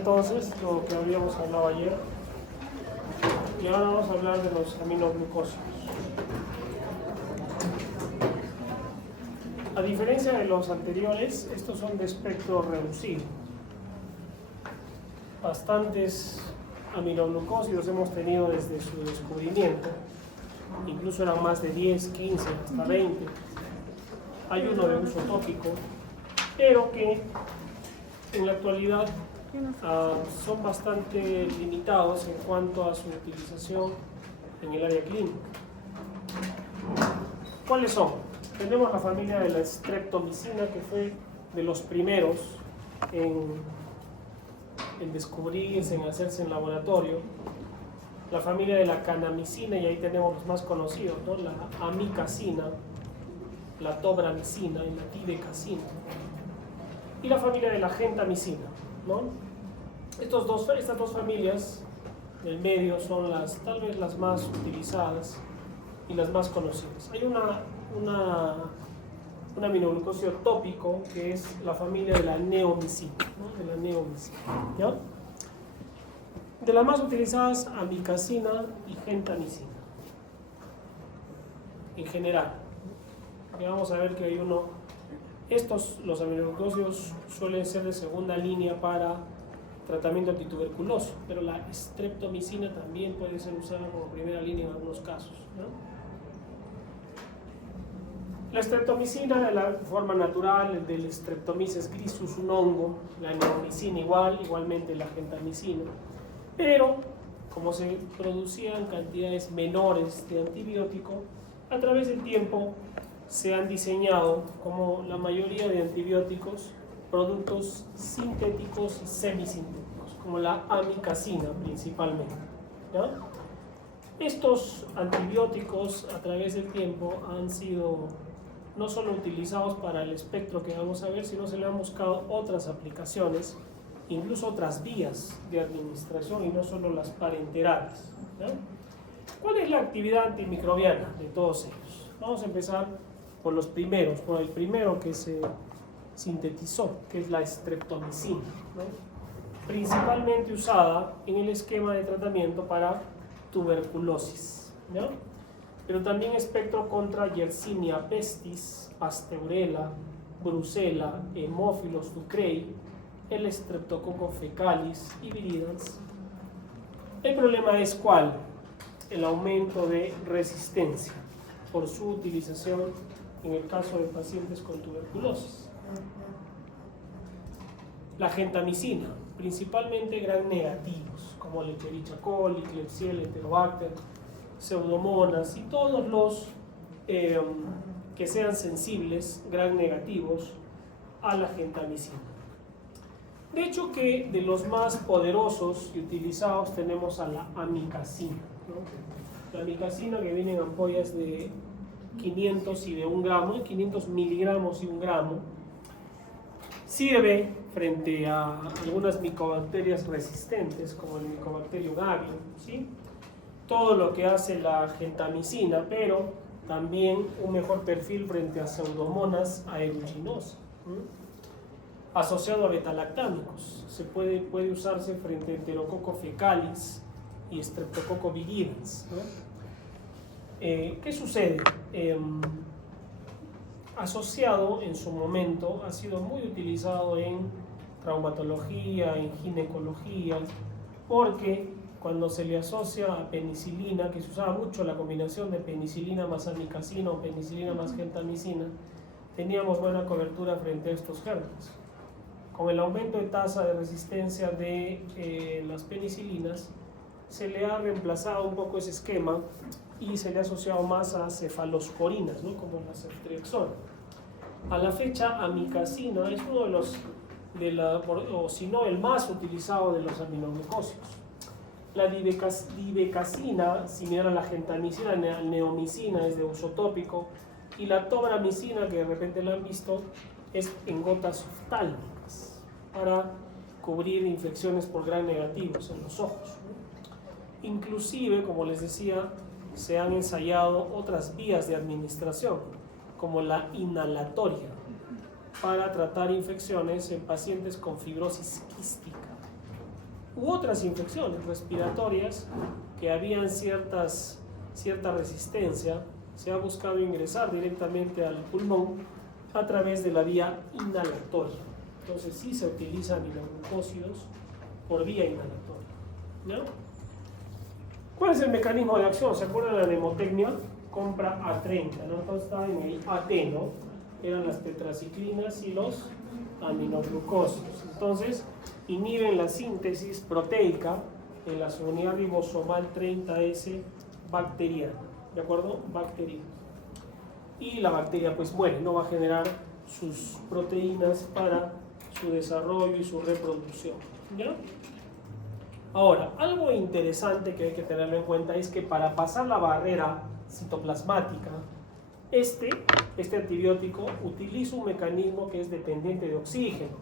Entonces, lo que habíamos hablado ayer, y ahora vamos a hablar de los aminoglucósidos. A diferencia de los anteriores, estos son de espectro reducido. Bastantes aminoglucósidos hemos tenido desde su descubrimiento, incluso eran más de 10, 15, hasta 20. Hay uno de uso tópico, pero que en la actualidad son bastante limitados en cuanto a su utilización en el área clínica. ¿Cuáles son? Tenemos la familia de la streptomicina, que fue de los primeros en descubrirse, en hacerse en laboratorio. La familia de la canamicina, y ahí tenemos los más conocidos, ¿no? La amicacina, la tobramicina y la tidecacina. Y la familia de la gentamicina, ¿no? Estas dos familias del medio son tal vez las más utilizadas y las más conocidas. Hay un aminoglucósido tópico que es la familia de la neomicina, ¿no? De la neomicina, ¿ya? De las más utilizadas, amicacina y gentamicina. En general, vamos a ver que hay los aminoglucósidos suelen ser de segunda línea para tratamiento antituberculoso, pero la streptomicina también puede ser usada como primera línea en algunos casos, ¿no? La streptomicina, de la forma natural del Streptomyces grisus, un hongo, la neomicina igualmente la gentamicina, pero como se producían cantidades menores de antibiótico, a través del tiempo se han diseñado, como la mayoría de antibióticos, productos sintéticos y semisintéticos, como la amicacina principalmente, ¿ya? Estos antibióticos a través del tiempo han sido no solo utilizados para el espectro que vamos a ver, sino se le han buscado otras aplicaciones, incluso otras vías de administración y no solo las parenterales, ¿ya? ¿Cuál es la actividad antimicrobiana de todos ellos? Vamos a empezar por los primeros, por el primero que se sintetizó, que es la streptomicina, ¿no? Principalmente usada en el esquema de tratamiento para tuberculosis, ¿no? Pero también espectro contra Yersinia pestis, Pasteurella, Brucella, Haemophilus ducreyi, el Streptococcus fecalis y viridans. El problema es ¿cuál? El aumento de resistencia por su utilización en el caso de pacientes con tuberculosis. La gentamicina, principalmente gram negativos, como Licherichia coli, Klebsiella, Enterobacter, Pseudomonas y todos los que sean sensibles, gram negativos, a la gentamicina. De hecho que de los más poderosos y utilizados tenemos a la amicacina, ¿no? La amicacina, que viene en ampollas de 500 y de 1 gramo, 500 miligramos y 1 gramo, sirve frente a algunas micobacterias resistentes, como el Mycobacterium avium, ¿sí? Todo lo que hace la gentamicina, pero también un mejor perfil frente a Pseudomonas aeruginosa, asociado a betalactámicos. Puede usarse frente a Enterococcus fecalis y Streptococcus viridans, ¿no? ¿Qué sucede? Asociado en su momento, ha sido muy utilizado en traumatología, en ginecología, porque cuando se le asocia a penicilina, que se usaba mucho la combinación de penicilina más amicacina o penicilina más gentamicina, teníamos buena cobertura frente a estos gérmenes. Con el aumento de tasa de resistencia de las penicilinas, se le ha reemplazado un poco ese esquema y se le ha asociado más a cefalosporinas, ¿no? Como la ceftriaxona. A la fecha, amicacina es uno de los, o si no el más utilizado de los aminoglucósidos. La divecacina, similar a la gentamicina, la neomicina, es de uso tópico, y la tobramicina, que de repente la han visto, es en gotas oftálmicas para cubrir infecciones por gram negativos en los ojos, ¿no? Inclusive, como les decía, se han ensayado otras vías de administración, como la inhalatoria, para tratar infecciones en pacientes con fibrosis quística, u otras infecciones respiratorias que habían cierta resistencia, se ha buscado ingresar directamente al pulmón a través de la vía inhalatoria. Entonces sí se utilizan aminoglucósidos por vía inhalatoria, ¿no? ¿Cuál es el mecanismo de acción? ¿Se acuerdan de la mnemotecnia? Compra A30, ¿no? Entonces está en el AT, ¿no? Eran las tetraciclinas y los aminoglucósidos. Entonces inhiben la síntesis proteica en la unidad ribosomal 30S bacteriana, ¿de acuerdo? Bacteriana. Y la bacteria pues muere, no va a generar sus proteínas para su desarrollo y su reproducción, ¿ya? Ahora, algo interesante que hay que tenerlo en cuenta es que para pasar la barrera citoplasmática, este antibiótico utiliza un mecanismo que es dependiente de oxígeno,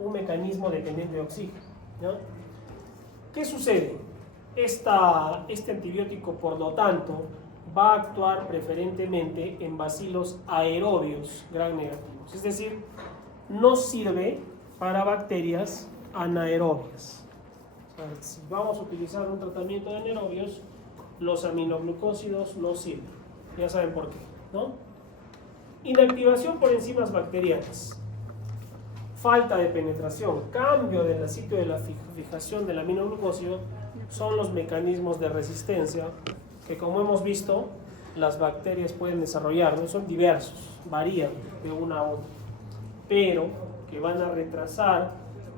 un mecanismo dependiente de oxígeno, ¿ya? ¿Qué sucede? Este antibiótico, por lo tanto, va a actuar preferentemente en bacilos aerobios gram negativos, es decir, no sirve para bacterias anaerobias. O sea, si vamos a utilizar un tratamiento de anaerobios, los aminoglucósidos no sirven. Ya saben por qué, ¿no? Inactivación por enzimas bacterianas, falta de penetración, cambio del sitio de la fijación del aminoglucósido son los mecanismos de resistencia que, como hemos visto, las bacterias pueden desarrollar, ¿no? Son diversos, varían de una a otra, pero que van a retrasar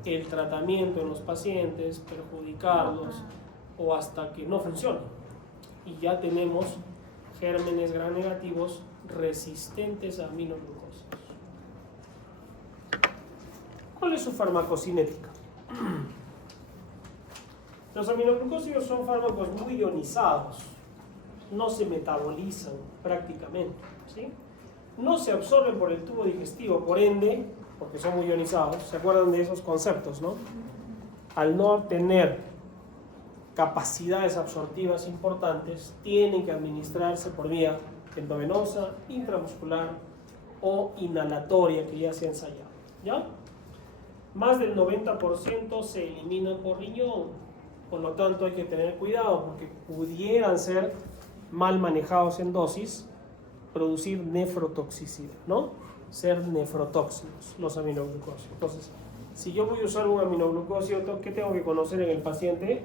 el tratamiento en los pacientes, perjudicarlos o hasta que no funcione. Y ya tenemos gérmenes gram negativos resistentes a aminoglucósidos. ¿Cuál es su farmacocinética? Los aminoglucósidos son fármacos muy ionizados, no se metabolizan prácticamente, ¿sí? No se absorben por el tubo digestivo, por ende, porque son muy ionizados, ¿se acuerdan de esos conceptos, no? Al no tener capacidades absortivas importantes, tienen que administrarse por vía endovenosa, intramuscular o inhalatoria, que ya se ha ensayado, ¿ya? Más del 90% se elimina por riñón, por lo tanto hay que tener cuidado porque pudieran ser mal manejados en dosis, producir nefrotoxicidad, ¿no? Ser nefrotóxicos los aminoglucósidos. Entonces, si yo voy a usar un aminoglucósido, ¿qué tengo que conocer en el paciente?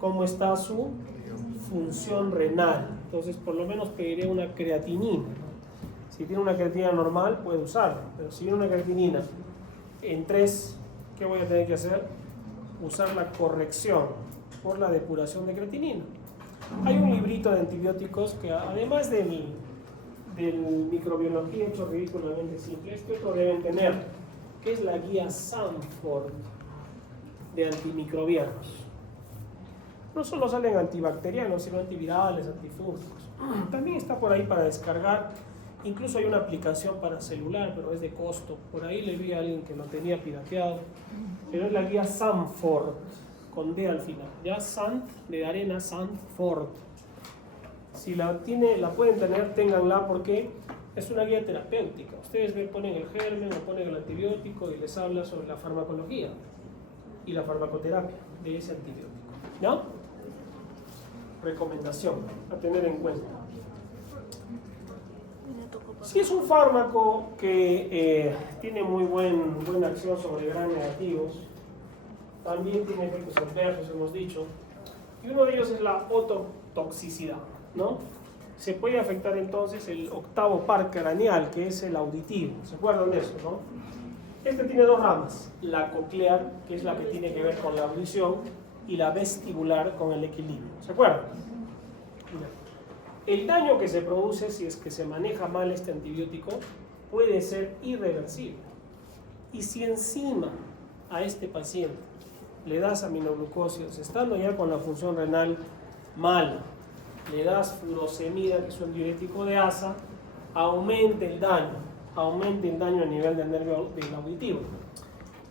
Cómo está su función renal. Entonces, por lo menos pediré una creatinina. Si tiene una creatinina normal, puede usarla, pero si tiene una creatinina en 3, ¿qué voy a tener que hacer? Usar la corrección por la depuración de creatinina. Hay un librito de antibióticos que, además del microbiología hecho ridículamente simple, este otro deben tener, que es la guía Sanford de antimicrobianos. No solo salen antibacterianos, sino antivirales, antifúngicos. También está por ahí para descargar. Incluso hay una aplicación para celular, pero es de costo. Por ahí le vi a alguien que lo tenía pirateado. Pero es la guía Sanford, con D al final. Ya Sant de arena, Sanford. Si la pueden tener, ténganla porque es una guía terapéutica. Ustedes ponen el germen o ponen el antibiótico y les habla sobre la farmacología y la farmacoterapia de ese antibiótico. ¿No? Recomendación a tener en cuenta. Si es un fármaco que tiene muy buena acción sobre gram negativos, también tiene efectos adversos, hemos dicho, y uno de ellos es la ototoxicidad, ¿no? Se puede afectar entonces el octavo par craneal, que es el auditivo. ¿Se acuerdan de eso, no? Este tiene dos ramas, la coclear, que es la que tiene que ver con la audición, y la vestibular con el equilibrio. ¿Se acuerdan? El daño que se produce si es que se maneja mal este antibiótico puede ser irreversible. Y si encima a este paciente le das aminoglucósidos, estando ya con la función renal mala, le das furosemida, que es un diurético de asa, aumenta el daño a nivel del nervio del auditivo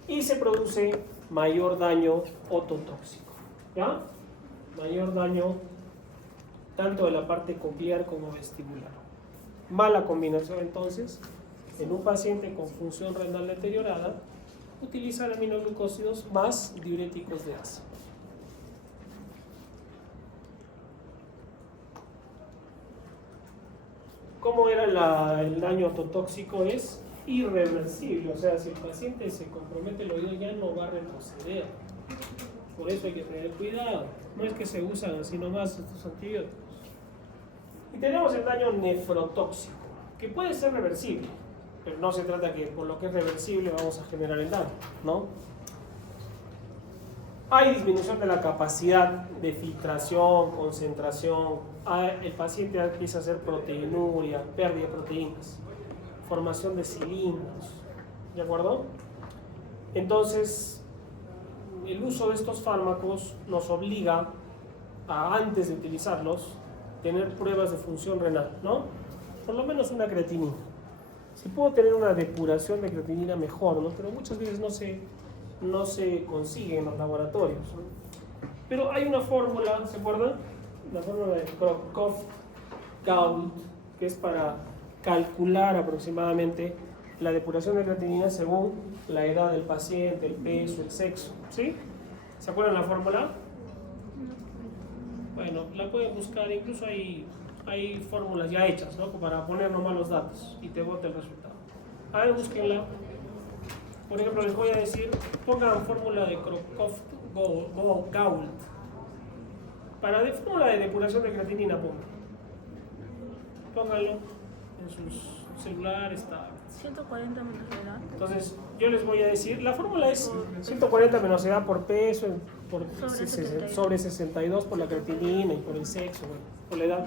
y se produce mayor daño ototóxico, ¿ya? Mayor daño tanto de la parte coclear como vestibular. Mala combinación entonces en un paciente con función renal deteriorada utilizar aminoglucósidos más diuréticos de asa. ¿Cómo era el daño ototóxico? Es irreversible, o sea, si el paciente se compromete el oído ya no va a retroceder. Por eso hay que tener cuidado. No es que se usan así nomás estos antibióticos. Y tenemos el daño nefrotóxico, que puede ser reversible, pero no se trata que por lo que es reversible vamos a generar el daño, ¿no? Hay disminución de la capacidad de filtración, concentración, el paciente empieza a hacer proteinuria, pérdida de proteínas, formación de cilindros, ¿de acuerdo? Entonces, el uso de estos fármacos nos obliga a, antes de utilizarlos, tener pruebas de función renal, ¿no? Por lo menos una creatinina. Si puedo tener una depuración de creatinina, mejor, ¿no? Pero muchas veces no se consigue en los laboratorios, ¿no? Pero hay una fórmula, ¿se acuerdan? La fórmula de Crocroft-Gault, que es para calcular aproximadamente la depuración de creatinina según la edad del paciente, el peso, el sexo, ¿sí? ¿Se acuerdan la fórmula? Bueno, la pueden buscar, incluso hay fórmulas ya hechas, ¿no? Para poner nomás los datos y te bota el resultado. A ver, búsquenla. Por ejemplo, les voy a decir, pongan fórmula de Crocroft-Gault. Para la fórmula de depuración de creatinina, pónganlo en sus celulares, tablets. 140 menos la edad. Entonces, yo les voy a decir, la fórmula es 140 menos edad por peso, sobre 62 por la creatinina y por el sexo, bueno, por la edad.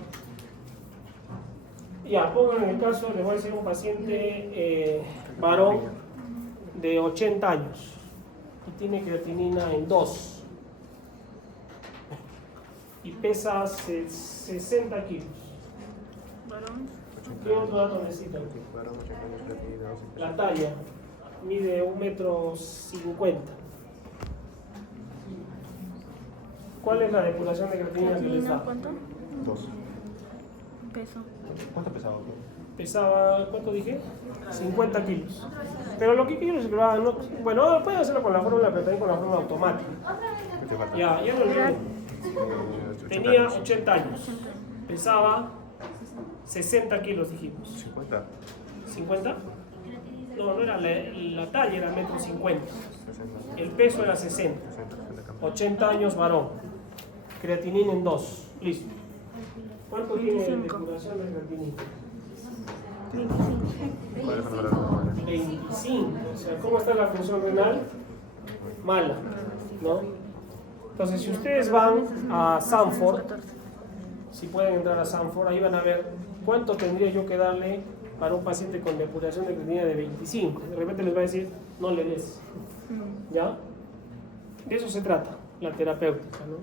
Ya, pongan en el caso, les voy a decir un paciente varón de 80 años y tiene creatinina en 2 y pesa 60 kilos. Varón. ¿Qué otro dato necesitan? La talla mide 1,50 m. ¿Cuál es la depuración de creatinina que les da? ¿Cuánto? 2. Peso. ¿Cuánto pesaba? Pesaba, ¿cuánto dije? 50 kilos. Pero lo que quiero es que lo hagan, bueno, pueden hacerlo con la fórmula, pero también con la fórmula automática. ¿Qué te falta? Ya no olviden. Tenía 80 años. Pesaba 60 kilos, dijimos. 50. ¿50? No era la talla, era 1,50 m. El peso era 60. 80 años varón. Creatinina en 2. Listo. ¿Cuánto tiene de 25. depuración de creatinina? 25. ¿Cuál es el número? 25. O sea, ¿cómo está la función renal? Mala, ¿no? Entonces, si ustedes van a Sanford, si pueden entrar a Sanford, ahí van a ver cuánto tendría yo que darle para un paciente con depuración de creatinina de 25. De repente les va a decir, no le des. ¿Ya? De eso se trata, la terapéutica, ¿no?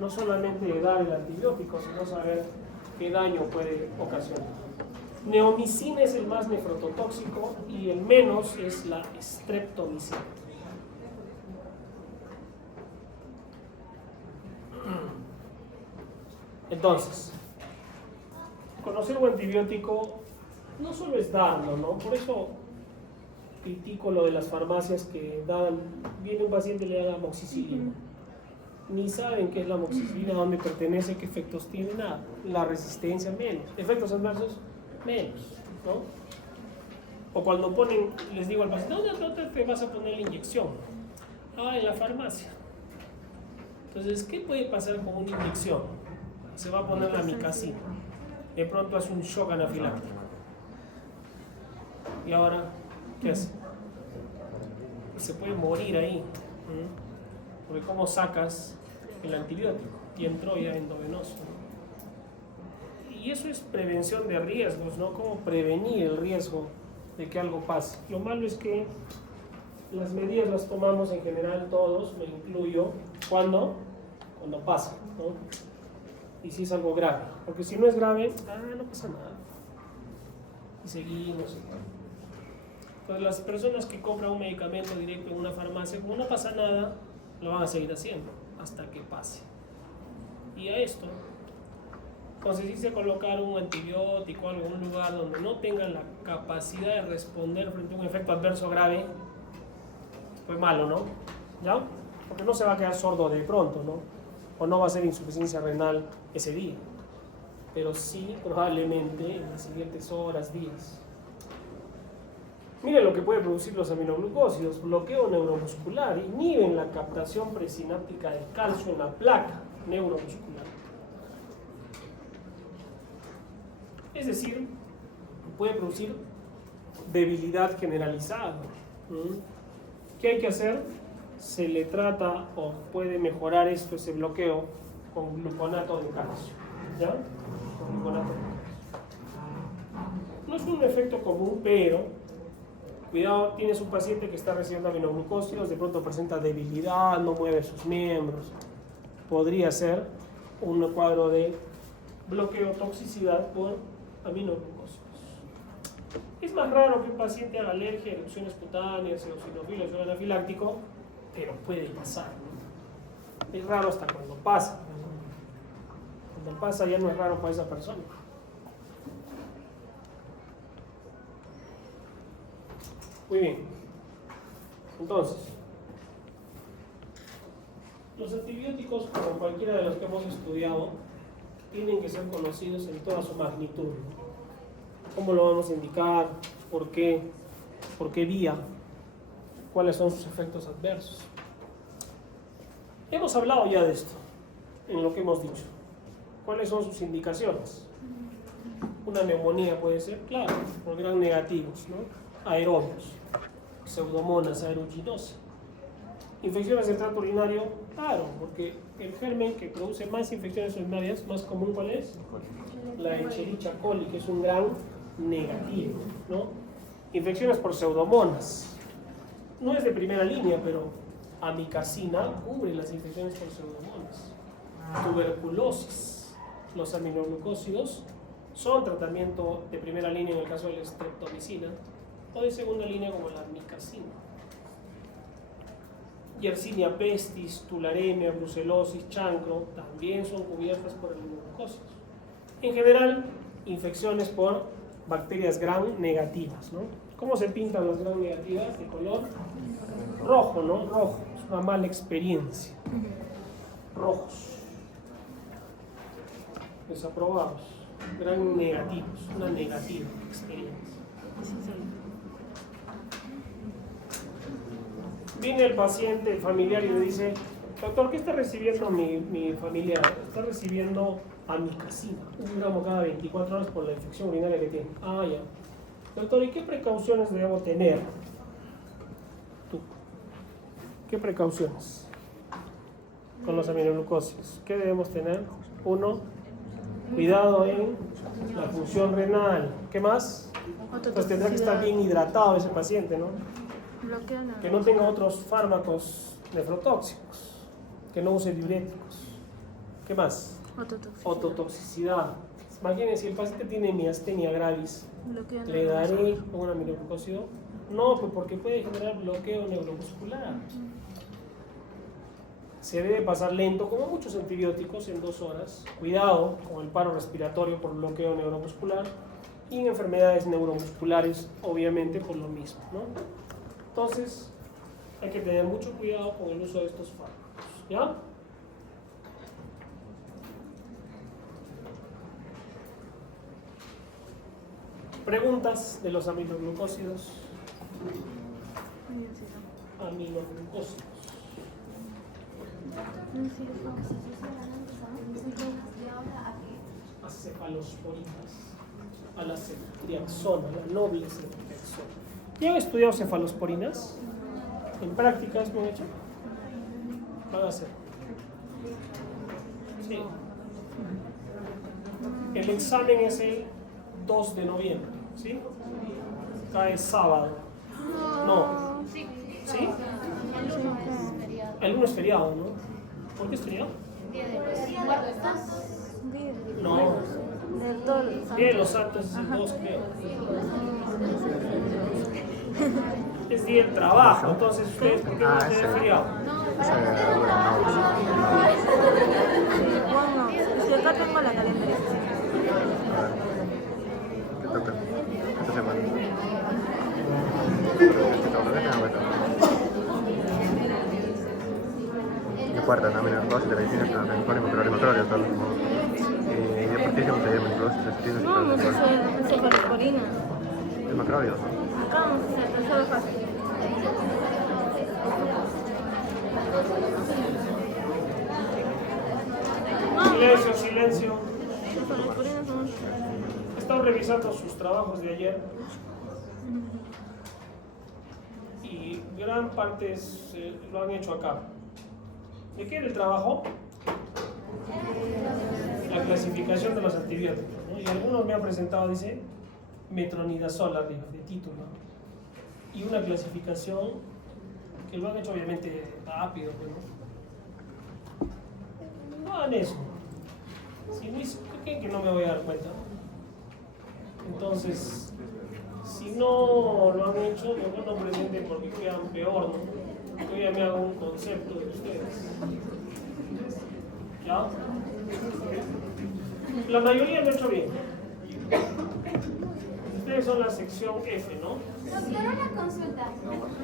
No solamente de dar el antibiótico, sino saber qué daño puede ocasionar. Neomicina es el más nefrototóxico y el menos es la streptomicina. Entonces, conocer un antibiótico no solo es darlo, ¿no? Por eso critico lo de las farmacias que viene un paciente y le da amoxicilina. Ni saben qué es la amoxicilina, dónde pertenece, qué efectos tiene, nada. La resistencia menos, efectos adversos menos, ¿no? O cuando les digo al paciente, ¿dónde te vas a poner la inyección? En la farmacia. Entonces, ¿qué puede pasar con una inyección? Se va a poner la micacina. De pronto hace un shock anafiláctico. Y ahora, ¿qué hace? Se puede morir ahí. Porque ¿cómo sacas el antibiótico? Y entró ya endovenoso. Y eso es prevención de riesgos, ¿no? ¿Cómo prevenir el riesgo de que algo pase? Lo malo es que las medidas las tomamos en general todos, me incluyo, ¿cuándo? Cuando pasa, ¿no? Y si es algo grave. Porque si no es grave, no pasa nada. Y seguimos. Entonces las personas que compran un medicamento directo en una farmacia, como no pasa nada, lo van a seguir haciendo hasta que pase. Y a esto consiste en colocar un antibiótico en algún lugar donde no tengan la capacidad de responder frente a un efecto adverso grave, fue malo, ¿no? ¿Ya? Porque no se va a quedar sordo de pronto, ¿no? O no va a ser insuficiencia renal ese día. Pero sí, probablemente, en las siguientes horas, días. Miren lo que puede producir los aminoglucósidos: bloqueo neuromuscular, inhiben la captación presináptica del calcio en la placa neuromuscular. Es decir, puede producir debilidad generalizada. ¿Qué hay que hacer? Se le trata o puede mejorar ese bloqueo con gluconato de calcio. ¿Ya? Con gluconato de calcio. No es un efecto común, pero cuidado, tienes un paciente que está recibiendo aminoglucósidos, de pronto presenta debilidad, no mueve sus miembros. Podría ser un cuadro de bloqueo toxicidad por aminoglucósidos. Es más raro que un paciente haga alergia, erupciones cutáneas, eosinofilia o anafiláctico, pero puede pasar, ¿no? Es raro hasta cuando pasa, ¿no? Cuando pasa ya no es raro para esa persona. Muy bien. Entonces, los antibióticos, como cualquiera de los que hemos estudiado, tienen que ser conocidos en toda su magnitud, ¿no? ¿Cómo lo vamos a indicar? ¿Por qué? ¿Por qué vía? ¿Cuáles son sus efectos adversos? Hemos hablado ya de esto, en lo que hemos dicho. ¿Cuáles son sus indicaciones? Una neumonía puede ser, claro, por gram negativos, ¿no? Aerobios, pseudomonas aeruginosa. Infecciones del tracto urinario, claro, porque el germen que produce más infecciones urinarias, más común, ¿cuál es? La Escherichia coli, que es un gram negativo, ¿no? Infecciones por pseudomonas. No es de primera línea, pero amikacina cubre las infecciones por pseudomonas. Tuberculosis. Los aminoglucósidos son tratamiento de primera línea en el caso de la streptomicina, o de segunda línea como la amikacina. Yersinia pestis, tularemia, brucelosis, chancro también son cubiertas por aminoglucósidos. En general, infecciones por bacterias gram negativas, ¿no? ¿Cómo se pintan las gram negativas? De color rojo, ¿no? Rojo. Es una mala experiencia. Rojos. Desaprobados. Gram negativos. Una negativa experiencia. Viene el paciente, el familiar, y le dice: doctor, ¿qué está recibiendo mi familiar? Está recibiendo amikacina, 1 gramo cada 24 horas por la infección urinaria que tiene. Ah, ya. Doctor, ¿y qué precauciones debo tener? Tú. ¿Qué precauciones con los aminoglucósidos? ¿Qué debemos tener? 1, cuidado en la función renal. ¿Qué más? Pues tendrá que estar bien hidratado ese paciente, ¿no? Que no tenga otros fármacos nefrotóxicos, que no use diuréticos. ¿Qué más? Ototoxicidad. Imagínense, si el paciente tiene miastenia gravis, ¿le daré un aminoglucósido? No, pues porque puede generar bloqueo neuromuscular. Se debe pasar lento, como muchos antibióticos, en 2 horas. Cuidado con el paro respiratorio por bloqueo neuromuscular, y en enfermedades neuromusculares, obviamente, por lo mismo, ¿no? Entonces, hay que tener mucho cuidado con el uso de estos fármacos, ¿ya? Preguntas de los aminoglucósidos. Aminoglucósidos. A cefalosporinas, a la ceftriaxona, la noble ceftriaxona. ¿Ya han estudiado cefalosporinas? ¿En prácticas lo han hecho? Van a hacer. Sí. El examen es el 2 de noviembre, ¿sí? Cae sábado. No. ¿Sí? El lunes es feriado, ¿no? ¿Por qué es feriado? No. Día de los Santos es el 2, creo. Es día del trabajo, entonces ustedes, ¿por qué no tienen feriado? Si acá tengo la calendarización. ¿Qué toca? Esta semana. ¿Qué toca? cuarta también, las cosas de la medicina, está en cónico, pero rimatorio, todo. Y después te hice un taller de manipulosis, asesinos y No, todo. vamos a hacer encefalosporina. Es macrobio, ¿no? Acá vamos a hacer tercero fácil. Silencio, silencio. Encefalosporina son... He estado revisando sus trabajos de ayer y gran parte lo han hecho acá. ¿De qué era el trabajo? La clasificación de los antibióticos, ¿no? Y algunos me han presentado, dice, metronidazol arriba, de título. Y una clasificación que lo han hecho obviamente rápido, pues, ¿no? No hagan eso. Si no hice, ¿creen que no me voy a dar cuenta? Entonces, si no lo han hecho, mejor no presenten porque quedan peor, ¿no? Yo ya me hago un concepto de ustedes. ¿Ya? La mayoría lo ha hecho bien. Ustedes son la sección F, ¿no? Doctor, una consulta.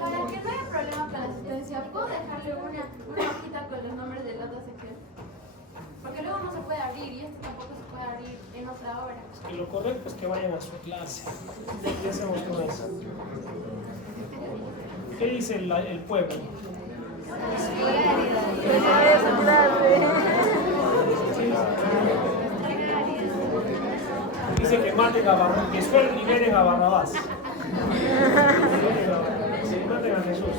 Para que no haya problema con la asistencia, ¿puedo dejarle una hojita con los nombres de la otra sección? Porque luego no se puede abrir y esto tampoco se puede abrir en otra hora. Y lo correcto es que vayan a su clase. Ya hacemos todo eso. ¿Qué dice el pueblo? Dice que maten a Barrabás, que suelen liberen a Barrabás. Que maten a Jesús.